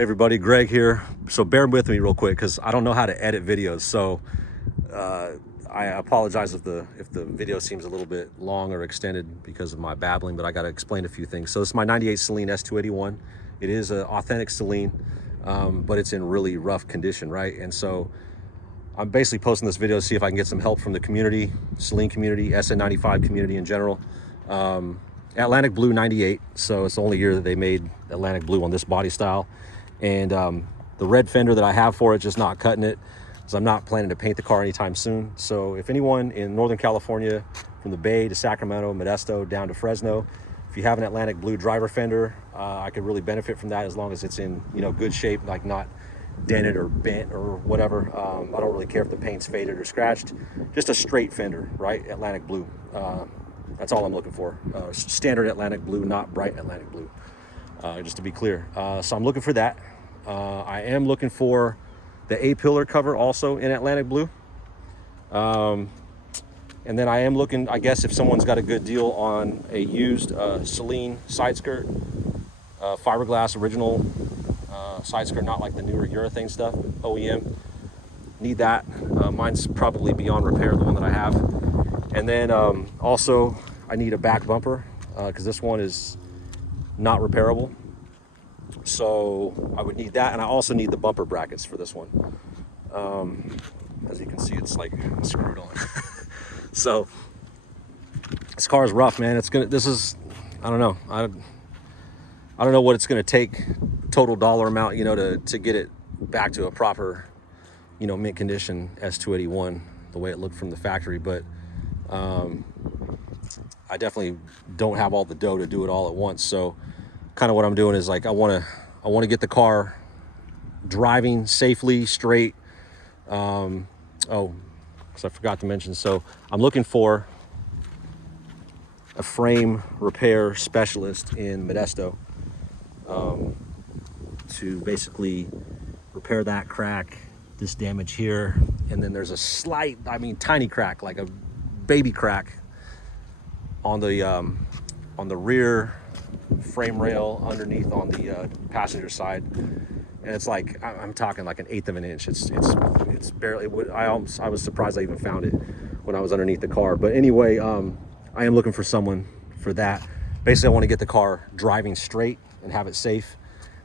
Hey everybody, Greg here. So bear with me real quick because I don't know how to edit videos. So I apologize if the video seems a little bit long or extended because of my babbling, but I got to explain a few things. So this is my 98 Saleen S281. It is an authentic Saleen, but it's in really rough condition, right? And so I'm basically posting this video to see if I can get some help from the community, Saleen community, SN95 community in general. Atlantic Blue 98, so it's the only year that they made Atlantic Blue on this body style. And the red fender that I have for it, just not cutting it, because I'm not planning to paint the car anytime soon. So if anyone in Northern California, from the Bay to Sacramento, Modesto, down to Fresno, if you have an Atlantic Blue driver fender, I could really benefit from that as long as it's in, you know, good shape, like not dented or bent or whatever. I don't really care if the paint's faded or scratched. Just a straight fender, right? Atlantic Blue. That's all I'm looking for. Standard Atlantic Blue, not bright Atlantic Blue. Just to be clear. So I'm looking for that. I am looking for the A-pillar cover also in Atlantic Blue. And then I am looking, I guess, if someone's got a good deal on a used Saleen side skirt, fiberglass original side skirt, not like the newer urethane stuff, OEM. Need that. Mine's probably beyond repair, the one that I have. And then also I need a back bumper because this one is not repairable. So I would need that, and I also need the bumper brackets for this one. As you can see, it's like screwed on. So this car is rough, man. I don't know. I don't know what it's gonna take total dollar amount, you know, to get it back to a proper, you know, mint condition S281, the way it looked from the factory. But I definitely don't have all the dough to do it all at once. So kind of what I'm doing is like I want to get the car driving safely, straight. Oh, because I forgot to mention. So I'm looking for a frame repair specialist in Modesto to basically repair that crack, this damage here, and then there's a slight, I mean tiny crack, like a baby crack on the rear frame rail underneath on the passenger side, and it's like I'm talking like 1/8 of an inch. It's barely. I was surprised I even found it when I was underneath the car. But anyway, I am looking for someone for that. Basically, I want to get the car driving straight and have it safe.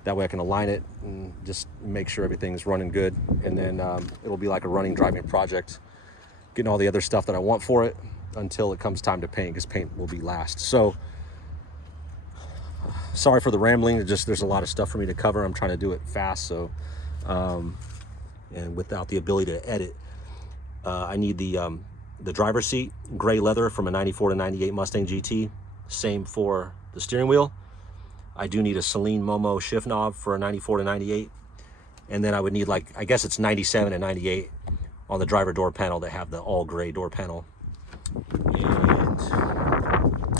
That way I can align it and just make sure everything's running good, and then it'll be like a running driving project, getting all the other stuff that I want for it until it comes time to paint, because paint will be last. So sorry for the rambling. There's a lot of stuff for me to cover. I'm trying to do it fast, so and without the ability to edit. I need the driver's seat, gray leather from a 94 to 98 Mustang GT. Same for the steering wheel. I do need a Saleen Momo shift knob for a 94 to 98. And then I would need, like, I guess it's 97 and 98 on the driver door panel to have the all gray door panel. And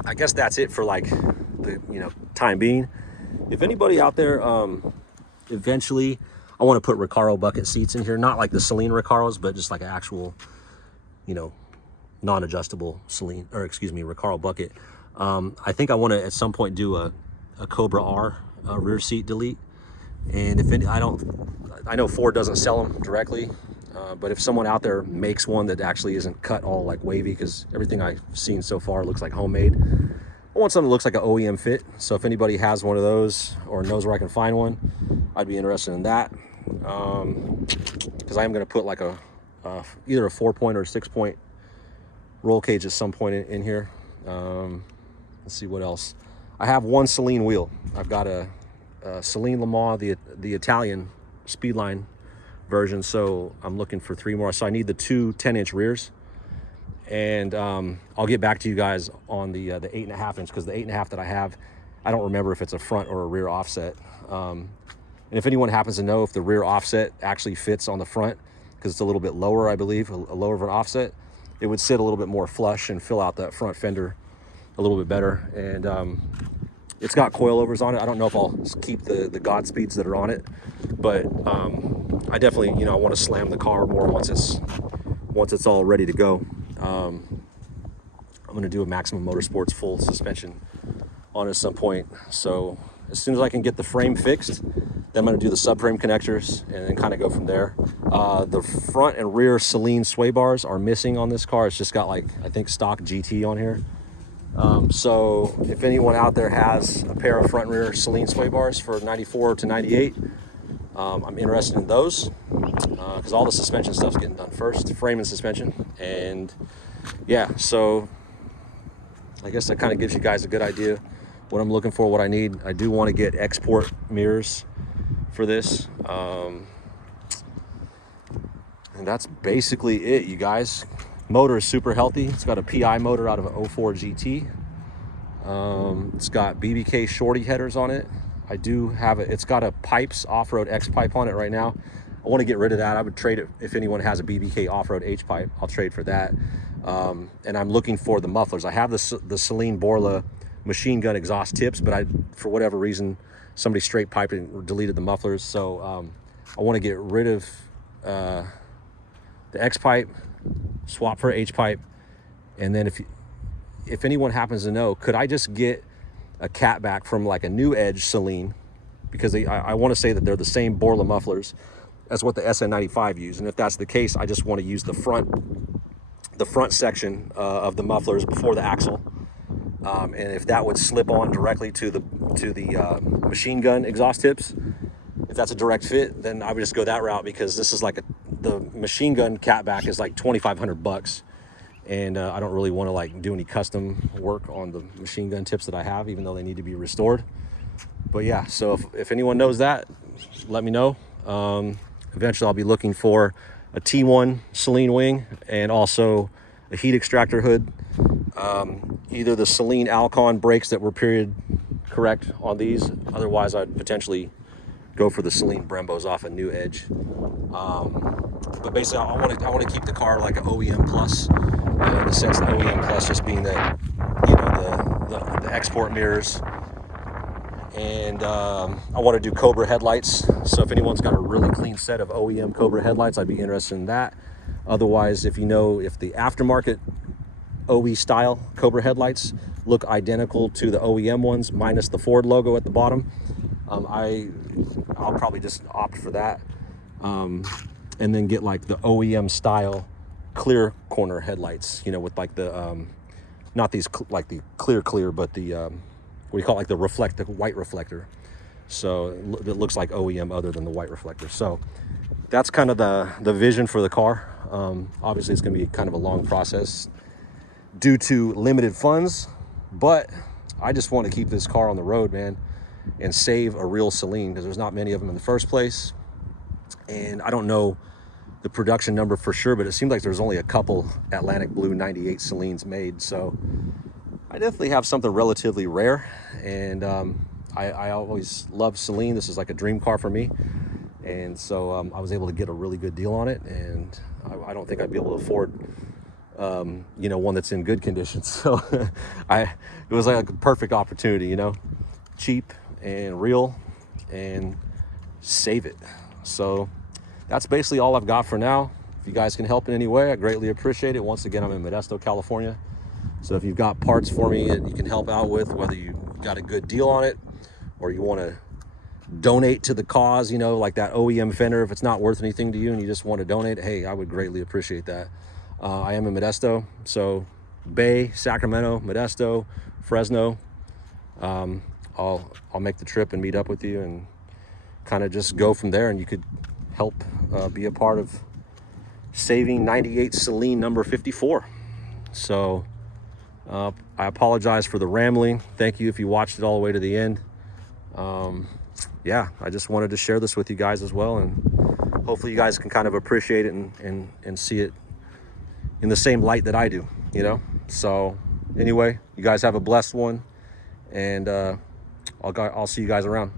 I guess that's it for like the, you know, time being. If anybody out there, eventually I want to put Recaro bucket seats in here, not like the Saleen Recaros, but just like an actual, you know, non-adjustable Saleen, or excuse me, Recaro bucket. I think I want to at some point do a Cobra R rear seat delete. And if any, I know Ford doesn't sell them directly, but if someone out there makes one that actually isn't cut all like wavy, because everything I've seen so far looks like homemade, I want something that looks like an OEM fit. So if anybody has one of those or knows where I can find one, I'd be interested in that. Because I am going to put like either a 4-point or a 6-point roll cage at some point in here. Let's see what else. I have one Saleen wheel. I've got a Saleen Le Mans, the Italian Speedline version. So I'm looking for 3 more. So I need the 2 10-inch rears. And I'll get back to you guys on the 8.5 inch, because the 8.5 that I have, I don't remember if it's a front or a rear offset. And if anyone happens to know if the rear offset actually fits on the front, because it's a little bit lower, I believe, a lower of an offset, it would sit a little bit more flush and fill out that front fender a little bit better. And it's got coilovers on it. I don't know if I'll keep the Godspeeds that are on it, but I definitely, you know, I want to slam the car more once it's all ready to go. I'm going to do a Maximum Motorsports full suspension on at some point. So as soon as I can get the frame fixed, Then I'm going to do the subframe connectors and then kind of go from there. The front and rear Saleen sway bars are missing on this car. It's just got like, I think, stock GT on here. So if anyone out there has a pair of front and rear Saleen sway bars for 94 to 98, I'm interested in those because all the suspension stuff's getting done first, frame and suspension. And yeah, so I guess that kind of gives you guys a good idea what I'm looking for, what I need. I do want to get export mirrors for this. And that's basically it, you guys. Motor is super healthy. It's got a PI motor out of an 04 GT. It's got BBK shorty headers on it. I do have it. It's got a Pipes off-road X pipe on it right now. I want to get rid of that. I would trade it if anyone has a BBK off-road H pipe. I'll trade for that. And I'm looking for the mufflers. I have the Saleen Borla machine gun exhaust tips, but for whatever reason, somebody straight piped and deleted the mufflers. So I want to get rid of the X pipe, swap for H pipe, and then if anyone happens to know, could I just get a catback from like a New Edge Saleen, because I want to say that they're the same Borla mufflers as what the SN95 use, and if that's the case, I just want to use the front section of the mufflers before the axle, and if that would slip on directly to the machine gun exhaust tips, if that's a direct fit, then I would just go that route, because this is like the machine gun catback is like $2,500, and I don't really want to like do any custom work on the machine gun tips that I have, even though they need to be restored. But yeah, so if anyone knows that, let me know. Eventually I'll be looking for a T1 Saleen wing and also a heat extractor hood. Either the Saleen Alcon brakes that were period correct on these, otherwise I'd potentially go for the Saleen Brembos off a New Edge. But basically I want to keep the car like an OEM plus, in the sense that OEM plus just being that, you know, the export mirrors. And I want to do Cobra headlights. So if anyone's got a really clean set of OEM Cobra headlights, I'd be interested in that. Otherwise, if the aftermarket OE style Cobra headlights look identical to the OEM ones minus the Ford logo at the bottom, I'll probably just opt for that, and then get like the OEM style clear corner headlights, you know, with like the not these like the clear, but the what do you call it, like the white reflector, so it looks like OEM other than the white reflector. So that's kind of the vision for the car. Obviously it's going to be kind of a long process due to limited funds, but I just want to keep this car on the road, man, and save a real Saleen, because there's not many of them in the first place. And I don't know the production number for sure, but it seems like there's only a couple Atlantic Blue 98 Saleens made. So I definitely have something relatively rare, and I always loved Saleen. This is like a dream car for me, and so I was able to get a really good deal on it, and I don't think I'd be able to afford you know, one that's in good condition. So it was like a perfect opportunity, you know, cheap and real, and save it. So that's basically all I've got for now. If you guys can help in any way, I greatly appreciate it. Once again, I'm in Modesto, California. So if you've got parts for me that you can help out with, whether you got a good deal on it or you want to donate to the cause, you know, like that OEM fender, if it's not worth anything to you and you just want to donate, hey, I would greatly appreciate that. I am in Modesto, so Bay, Sacramento, Modesto, Fresno. I'll make the trip and meet up with you and kind of just go from there, and you could help be a part of saving 98 Saleen number 54. So I apologize for the rambling. Thank you if you watched it all the way to the end. Yeah, I just wanted to share this with you guys as well, and hopefully you guys can kind of appreciate it and see it in the same light that I do, you know. So anyway, you guys have a blessed one, and I'll see you guys around.